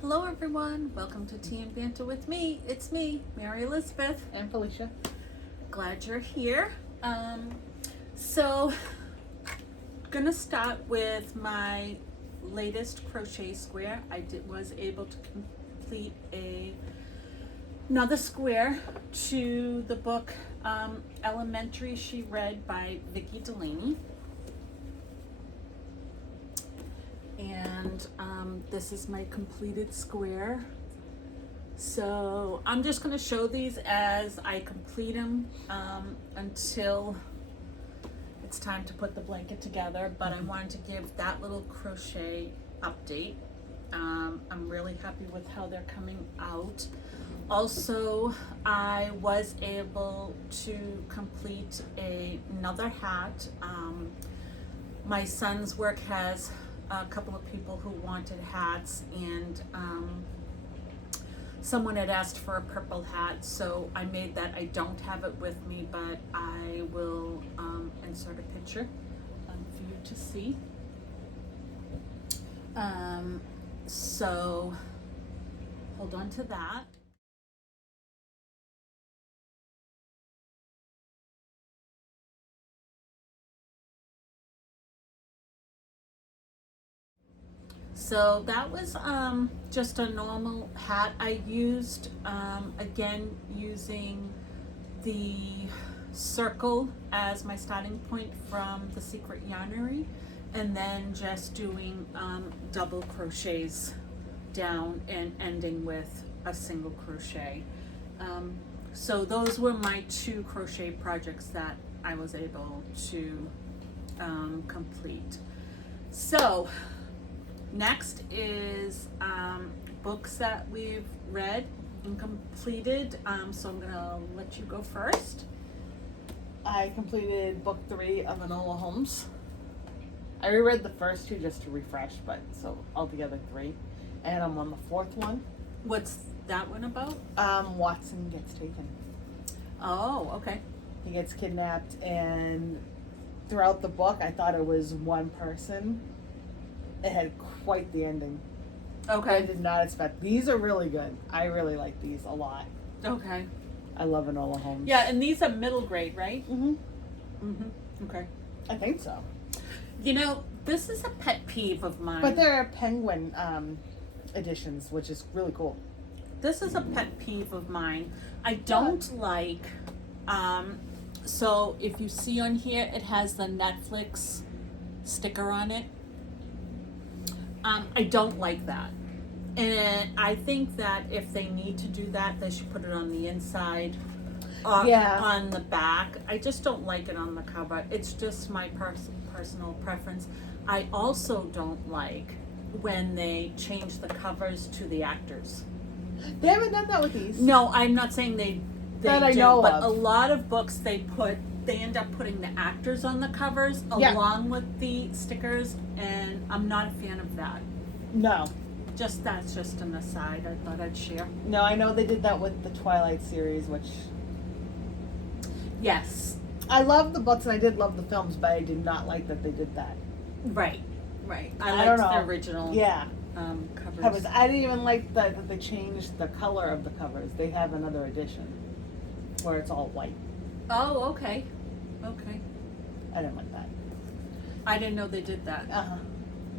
Hello everyone, welcome to Tea and Banter with me. It's me, Mary Elizabeth. And Felicia. Glad you're here. So gonna start with my latest crochet square. I was able to complete another square to the book Elementary She Read by Vicki Delaney. And this is my completed square. So I'm just going to show these as I complete them until it's time to put the blanket together. But I wanted to give that little crochet update. I'm really happy with how they're coming out. Also, I was able to complete another hat. My son's work has a couple of people who wanted hats, and someone had asked for a purple hat, so I made that. I don't have it with me, but I will insert a picture for you to see. So hold on to that. So that was just a normal hat. I used, again, using the circle as my starting point from the Secret Yarnery, and then just doing double crochets down and ending with a single crochet. So those were my two crochet projects that I was able to complete. So next is books that we've read and completed. So I'm gonna let you go first. I completed book 3 of Enola Holmes. I reread the first 2 just to refresh, but so altogether 3. And I'm on the 4th one. What's that one about? Watson gets taken. Oh, okay. He gets kidnapped, and throughout the book I thought it was one person. It had quite the ending. Okay. I did not expect. These are really good. I really like these a lot. Okay. I love Enola Holmes. Yeah, and these are middle grade, right? Okay. I think so. You know, this is a pet peeve of mine. But there are Penguin editions, which is really cool. This is a pet peeve of mine. I don't like, so if you see on here, it has the Netflix sticker on it. I don't like that. And I think that if they need to do that, they should put it on the inside, on the back. I just don't like it on the cover. It's just my personal preference. I also don't like when they change the covers to the actors. They haven't done that with these. No, I'm not saying they that I do, know but of. a lot of books they end up putting the actors on the covers along with the stickers, and I'm not a fan of that. No. That's just an aside I thought I'd share. No, I know they did that with the Twilight series, which... Yes. I love the books and I did love the films, but I did not like that they did that. Right. I don't liked know. the original covers. I didn't even like that they changed the color of the covers. They have another edition where it's all white. Oh, okay. I didn't like that. I didn't know they did that. Uh-huh.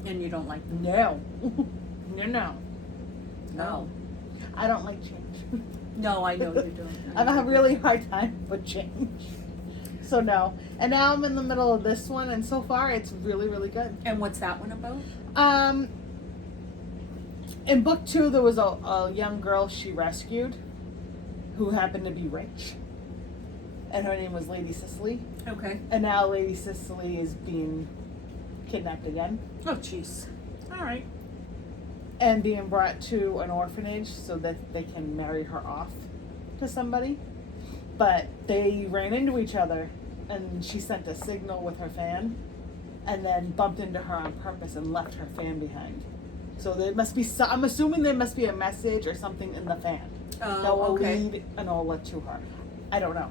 And you don't like them? No. No. I don't like change. No, I know you don't. I have a really hard time with change. So no. And now I'm in the middle of this one, and so far it's really, really good. And what's that one about? In book 2 there was a young girl she rescued who happened to be rich. And her name was Lady Cicely. Okay. And now Lady Cicely is being kidnapped again. Oh, jeez. All right. And being brought to an orphanage so that they can marry her off to somebody. But they ran into each other, and she sent a signal with her fan, and then bumped into her on purpose and left her fan behind. So there must be I'm assuming there must be a message or something in the fan that will lead Enola to her. I don't know.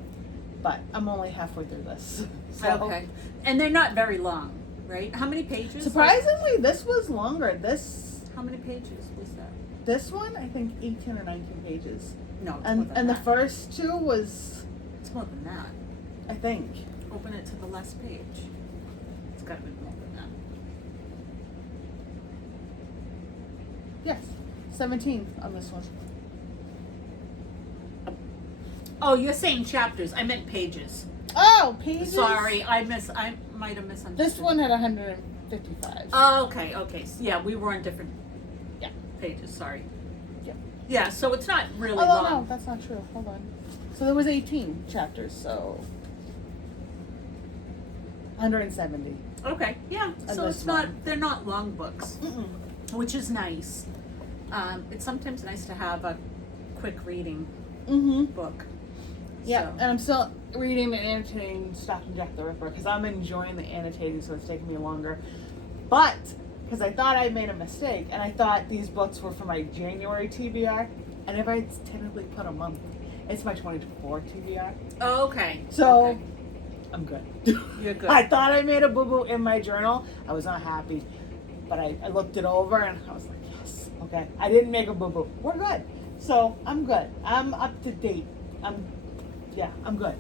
But I'm only halfway through this. So. Okay. And they're not very long, right? How many pages? Surprisingly, this was longer. How many pages was that? This one, I think 18 or 19 pages. No, it's more And than and the that. first two was, It's more than that. I think. Open it to the last page. It's got to be more than that. Yes, 17 on this one. Oh, you're saying chapters. I meant pages. Oh, pages. Sorry, I might have misunderstood. This one had 155. Oh, okay. Yeah, we were on different Yeah. pages. Sorry. Yeah. Yeah, so it's not really Oh, long. no, that's not true. Hold on. So there was 18 chapters, so 170. Okay, yeah. And So this it's not. one. They're not long books, Mm-mm. which is nice. It's sometimes nice to have a quick reading Mm-hmm. book. Yeah, So- and I'm still reading and annotating Stop and Jack the Ripper because I'm enjoying the annotating, so it's taking me longer. But because I thought I made a mistake, and I thought these books were for my January TBR, and if I technically put a month, it's my 24 TBR. Oh, okay. So Okay. I'm good. You're good. I thought I made a boo boo in my journal. I was not happy, but I looked it over and I was like, yes, okay. I didn't make a boo boo. We're good. So I'm good. I'm up to date. I'm good.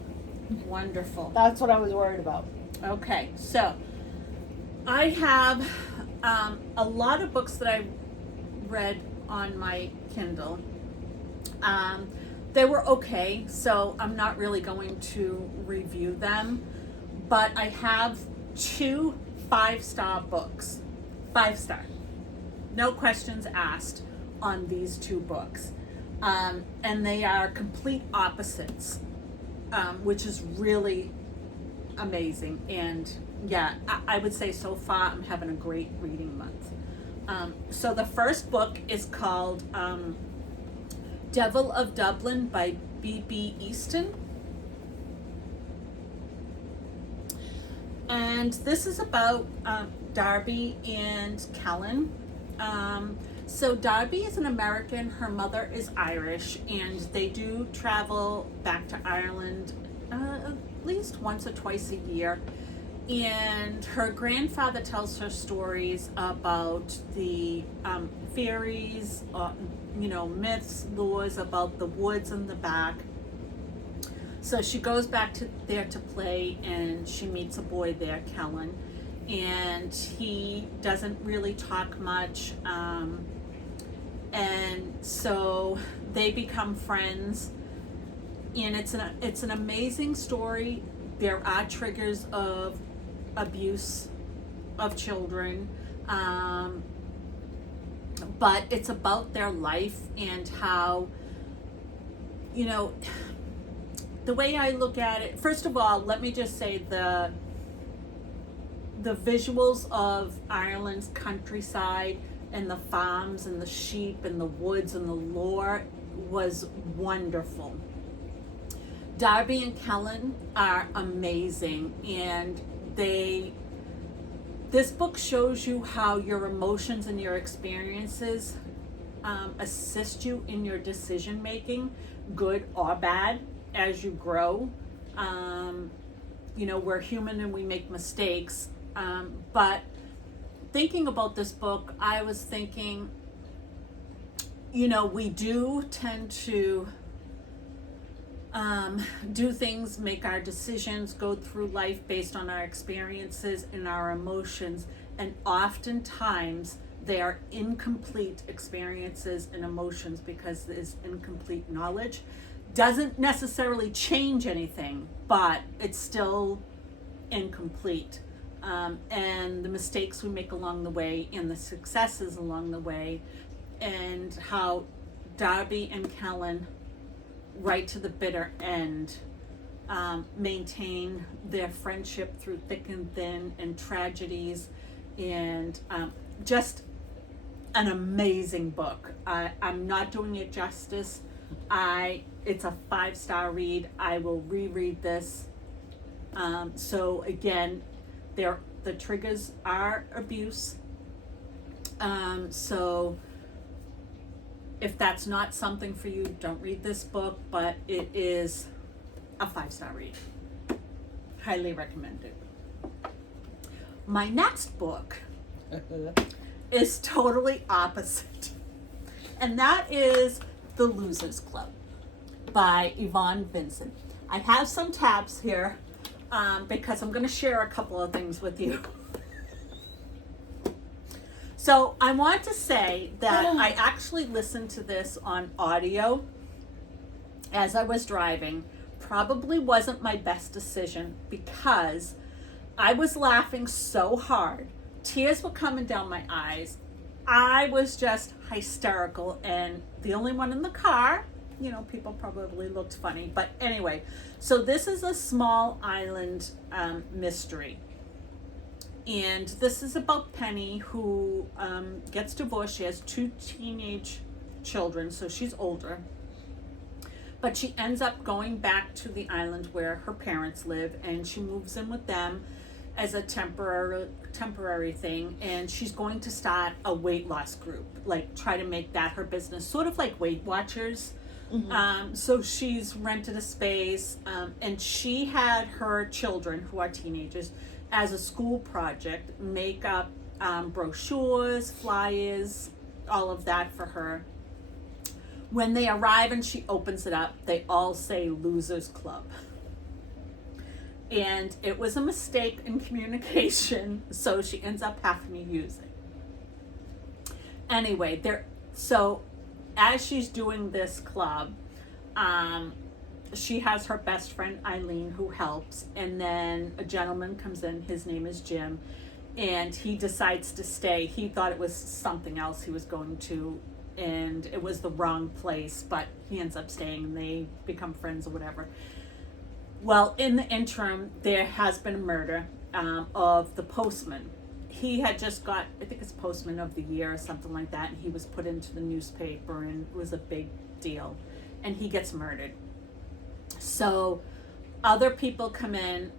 Wonderful. That's what I was worried about. Okay, so I have a lot of books that I read on my Kindle. They were okay, so I'm not really going to review them, but I have 2 5-star books. 5-star. No questions asked on these 2 books. And they are complete opposites, which is really amazing. And yeah, I would say so far I'm having a great reading month. So the first book is called Devil of Dublin by B.B. Easton. And this is about Darby and Kellen. So Darby is an American, her mother is Irish, and they do travel back to Ireland at least once or twice a year. And her grandfather tells her stories about the fairies, myths, lores about the woods in the back. So she goes back there to play, and she meets a boy there, Kellen, and he doesn't really talk much. And so they become friends, and it's an amazing story. There are triggers of abuse of children, but it's about their life and how, the way I look at it. First of all, let me just say the visuals of Ireland's countryside and the farms and the sheep and the woods and the lore was wonderful. Darby and Kellen are amazing, and this book shows you how your emotions and your experiences assist you in your decision making, good or bad, as you grow. We're human and we make mistakes, but thinking about this book, I was thinking, we do tend to do things, make our decisions, go through life based on our experiences and our emotions, and oftentimes they are incomplete experiences and emotions because there's incomplete knowledge. Doesn't necessarily change anything, but it's still incomplete. And the mistakes we make along the way and the successes along the way, and how Darby and Kellen, right to the bitter end, maintain their friendship through thick and thin and tragedies, and just an amazing book. I'm not doing it justice. It's a 5-star read. I will reread this. So again, the triggers are abuse. So if that's not something for you, don't read this book, but it is a 5-star read. Highly recommended. My next book is totally opposite. And that is The Losers Club by Yvonne Vincent. I have some tabs here because I'm going to share a couple of things with you. So I want to say that I actually listened to this on audio as I was driving. Probably wasn't my best decision because I was laughing so hard. Tears were coming down my eyes. I was just hysterical, and the only one in the car, you know, people probably looked funny. But anyway, so this is a small island mystery. And this is about Penny, who gets divorced. She has 2 teenage children, so she's older. But she ends up going back to the island where her parents live, and she moves in with them as a temporary thing. And she's going to start a weight loss group, like try to make that her business, sort of like Weight Watchers. Mm-hmm. So she's rented a space, and she had her children, who are teenagers, as a school project, make up brochures, flyers, all of that for her. When they arrive and she opens it up, they all say Losers Club. And it was a mistake in communication, so she ends up having to use it. Anyway, so as she's doing this club, she has her best friend Eileen who helps, and then a gentleman comes in, his name is Jim, and he decides to stay. He thought it was something else he was going to, and it was the wrong place, but he ends up staying and they become friends or whatever. Well, in the interim, there has been a murder of the postman. He had just got, I think it's Postman of the Year or something like that, and he was put into the newspaper, and it was a big deal, and he gets murdered. So other people come in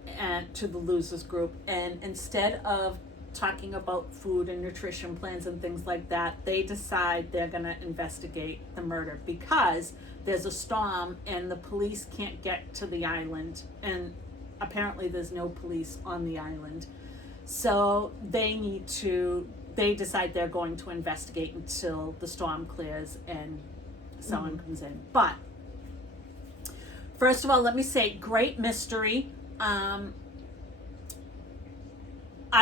to the Losers group, and instead of talking about food and nutrition plans and things like that, they decide they're going to investigate the murder because there's a storm and the police can't get to the island, and apparently there's no police on the island. So they decide they're going to investigate until the storm clears and someone comes in. But first of all, let me say, great mystery. I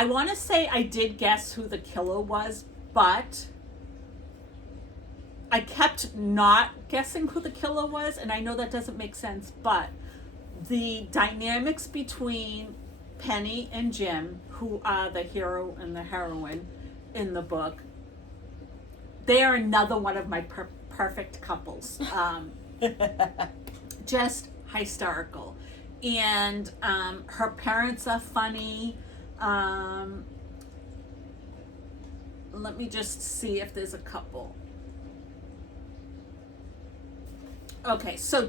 want to say I did guess who the killer was, but I kept not guessing who the killer was, and I know that doesn't make sense, but the dynamics between Penny and Jim, who are the hero and the heroine in the book, they are another one of my perfect couples. Just hysterical. And her parents are funny. Let me just see if there's a couple. Okay, so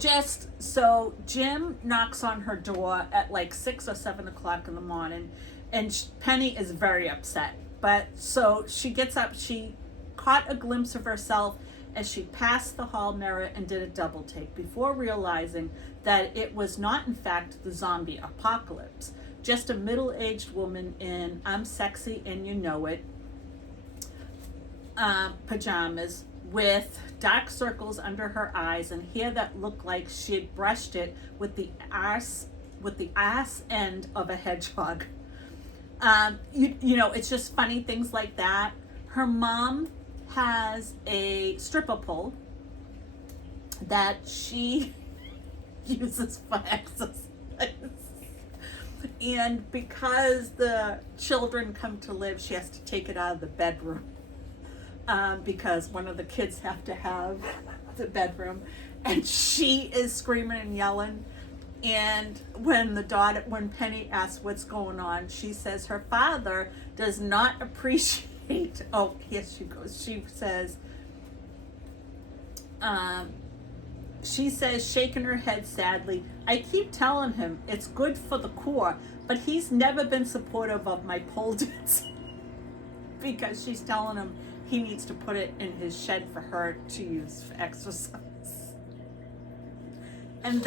Jim knocks on her door at like 6 or 7 o'clock in the morning, and Penny is very upset. But so she gets up, she caught a glimpse of herself as she passed the hall mirror and did a double take before realizing that it was not in fact the zombie apocalypse, just a middle-aged woman in I'm sexy and you know it pajamas with dark circles under her eyes and hair that looked like she had brushed it with the ass end of a hedgehog. You know, it's just funny things like that. Her mom has a stripper pole that she uses for exercise. And because the children come to live, she has to take it out of the bedroom. Because one of the kids have to have the bedroom, and she is screaming and yelling. And when Penny asks what's going on, she says her father does not appreciate. Oh, here she goes. She says, shaking her head sadly, I keep telling him it's good for the core, but he's never been supportive of my pole dancing. Because she's telling him he needs to put it in his shed for her to use for exercise. And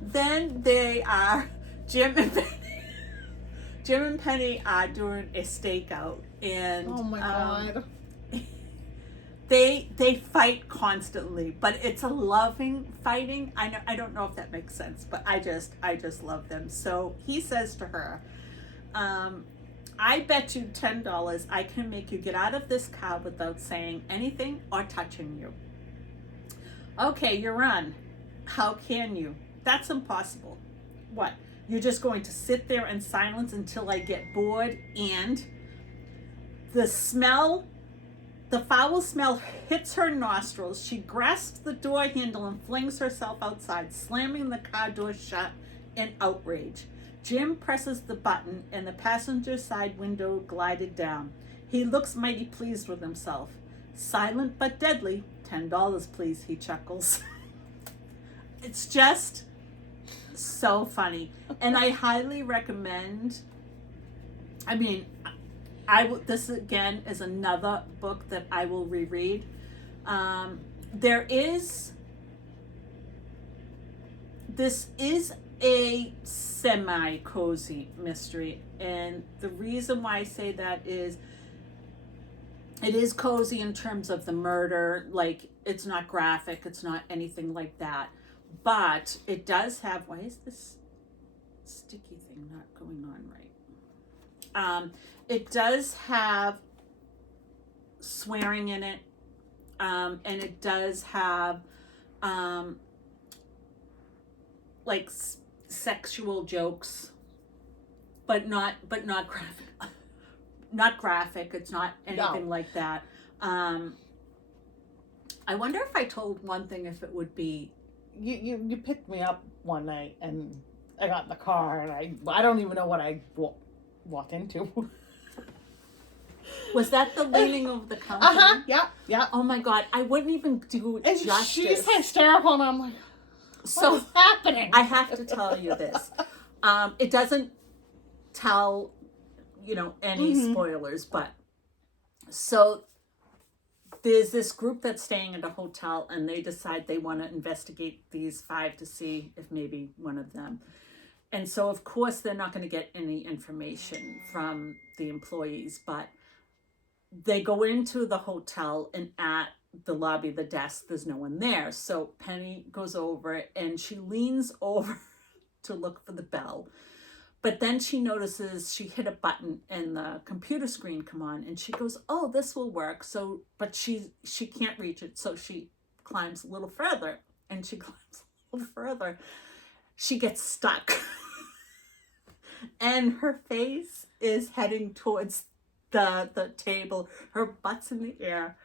then they are, Jim and Penny Jim and Penny are doing a stakeout, and Oh my God. they fight constantly, but it's a loving fighting. I don't know if that makes sense, but I just love them. So he says to her, I bet you $10 I can make you get out of this car without saying anything or touching you. Okay, you're on. How can you? That's impossible. What? You're just going to sit there in silence until I get bored, and the foul smell hits her nostrils. She grasps the door handle and flings herself outside, slamming the car door shut in outrage. Jim presses the button and the passenger side window glided down. He looks mighty pleased with himself. Silent but deadly. $10, please, he chuckles. It's just so funny. And I highly recommend, this again is another book that I will reread. This is a semi-cozy mystery, and the reason why I say that is it is cozy in terms of the murder. Like, it's not graphic, it's not anything like that, but it does have, why is this sticky thing not going on right? It does have swearing in it, and it does have like sexual jokes, but not graphic. Not graphic. It's not anything like that. I wonder if I told one thing, if it would be. You picked me up one night and I got in the car and I don't even know what I walked into. Was that the leaning of the company? Yeah. Oh my God, I wouldn't even do it justice. She's hysterical, and I'm like, what's happening? I have to tell you this. It doesn't tell, any spoilers, but so there's this group that's staying at a hotel, and they decide they want to investigate these 5 to see if maybe one of them. And so, of course, they're not going to get any information from the employees, but they go into the hotel, and at the lobby, the desk, there's no one there. So Penny goes over and she leans over to look for the bell. But then she notices she hit a button and the computer screen come on, and she goes, oh, this will work. So, but she can't reach it. So she climbs a little further, and she climbs a little further. She gets stuck and her face is heading towards the table. Her butt's in the air.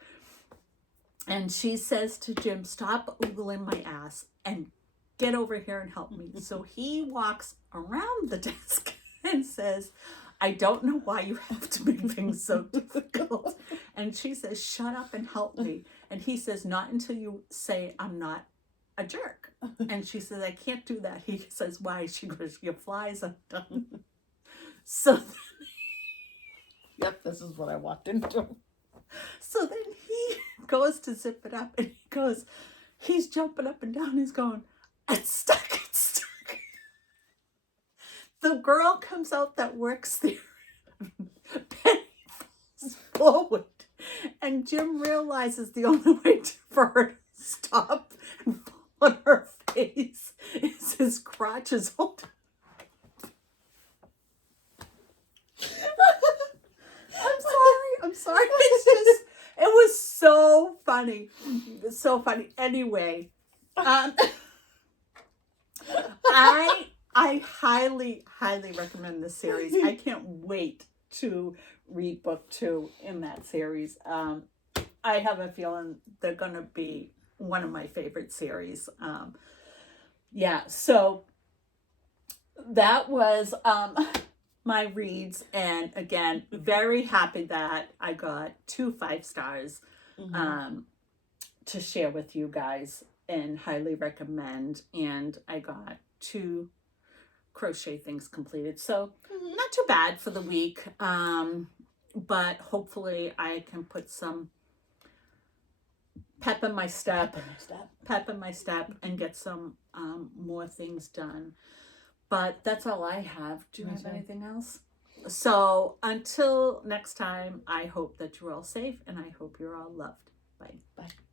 And she says to Jim, stop oogling my ass and get over here and help me. So he walks around the desk and says, I don't know why you have to make things so difficult. And she says, shut up and help me. And he says, not until you say I'm not a jerk. And she says, I can't do that. He says, why? She goes, your flies are done. So yep, this is what I walked into. So then he goes to zip it up, and he's jumping up and down. He's going, it's stuck. The girl comes out that works there. Penny falls forward, and Jim realizes the only way for her to stop and fall on her face is his crotches holding. I'm sorry. It was so funny. So funny. Anyway, I highly, highly recommend this series. I can't wait to read book 2 in that series. I have a feeling they're going to be one of my favorite series. So that was my reads, and again, very happy that I got 2 5 stars to share with you guys, and highly recommend. And I got 2 crochet things completed, so not too bad for the week, but hopefully I can put some pep in my step and get some more things done. But that's all I have. Do you have anything else? So until next time, I hope that you're all safe and I hope you're all loved. Bye. Bye.